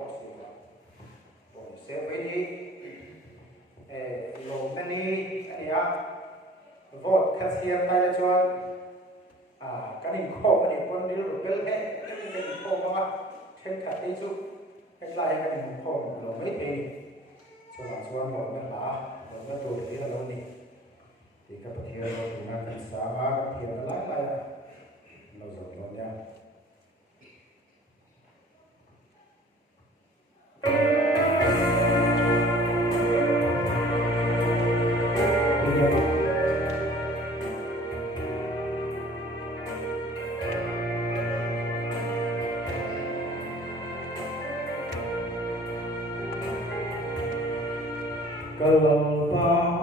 có sự còn sẽ với đi lồng này anh ạ vote khát xiêm tay là cho cái này khó cái này con đi rồi bel hết cái này khó mà trên khát đi chút cái lại cái này khó lồng mấy thì cho lồng cái lá lồng cái tuổi đi là lồng này thì các bạn hiểu rồi chúng ta cần xả ba thì nó lại nó rồi lồng nha kalau bao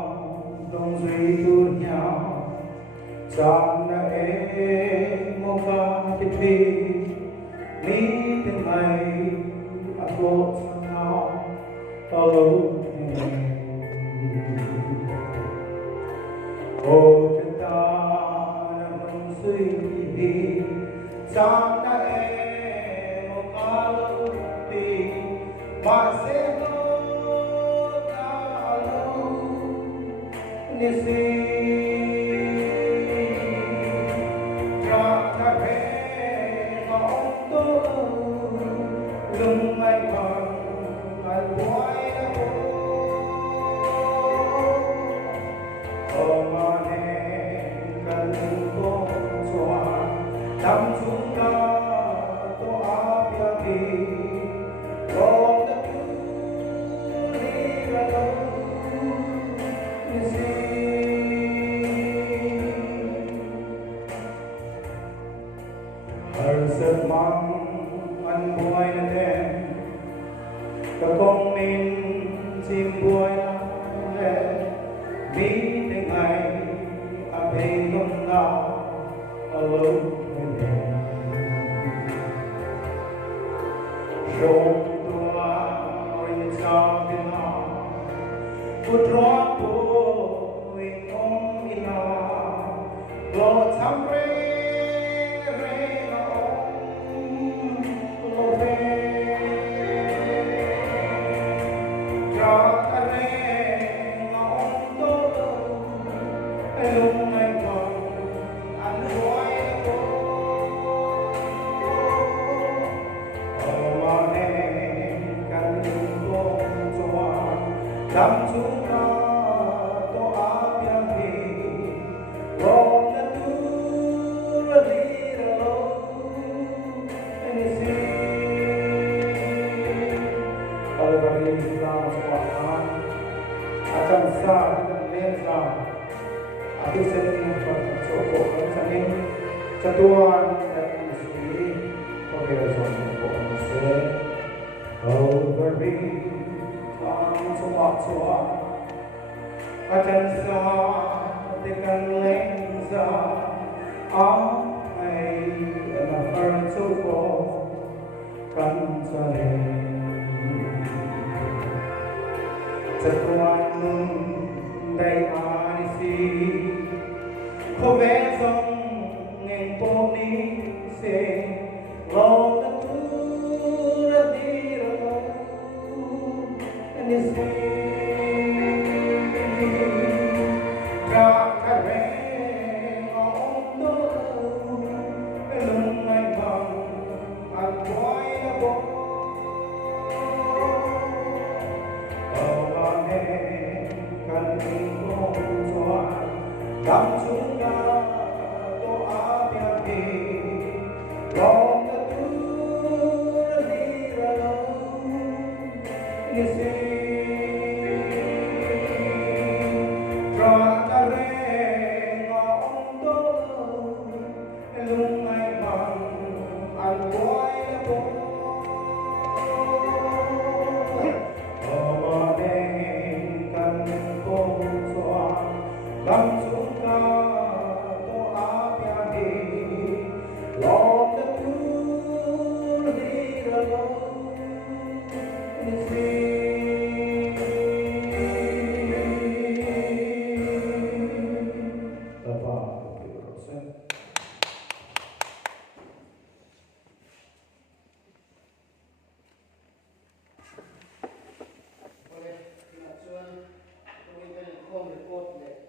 đông duy tu nhau trong đã một pha thì thủy lý từng ngày ăn lột nhau lâu ô chân ta đông duy trong đã một pha lâu thì mà sẽ Nisi Ra Hê Ngọc Tô Lung Mai Bằng Ai Quái Ô Mà Hê Cần Tô Xoa Tâm Trung Ra Tô Áp Ya Kỳ Tô Tất Tư Đi Ra Tô Nisi giấc mong anh buổi đêm cả con mình chim buổi đêm vì từng ngày anh bên con nào ở lúc đêm rồi tôi sao biết nào phút rót tôi không biết nào lo thắm Tâm chúng ta tô áp yang hi, lòng đã tu ra đi ra lâu, anh xin. Kalau bagi kita semua, akan sah dan leza, aku sedih bersyukur kerana ketuaan dan istri, kebebasan berkuasa, kau beri. Soa akan dengan lensa ai là phần số có căn trời chợt quan đầy ai si có vẻ giống ngày tôi đi xe lo đã tu ra đi rồi anh sẽ Tâm chúng ta tô áp yang hi, lòng đã tu ra đi ra lâu, như xin ra ta rê ngọn đô, lung mai bằng ăn quái bố, ở bờ đêm cần phố xóa, tâm chúng ta home report le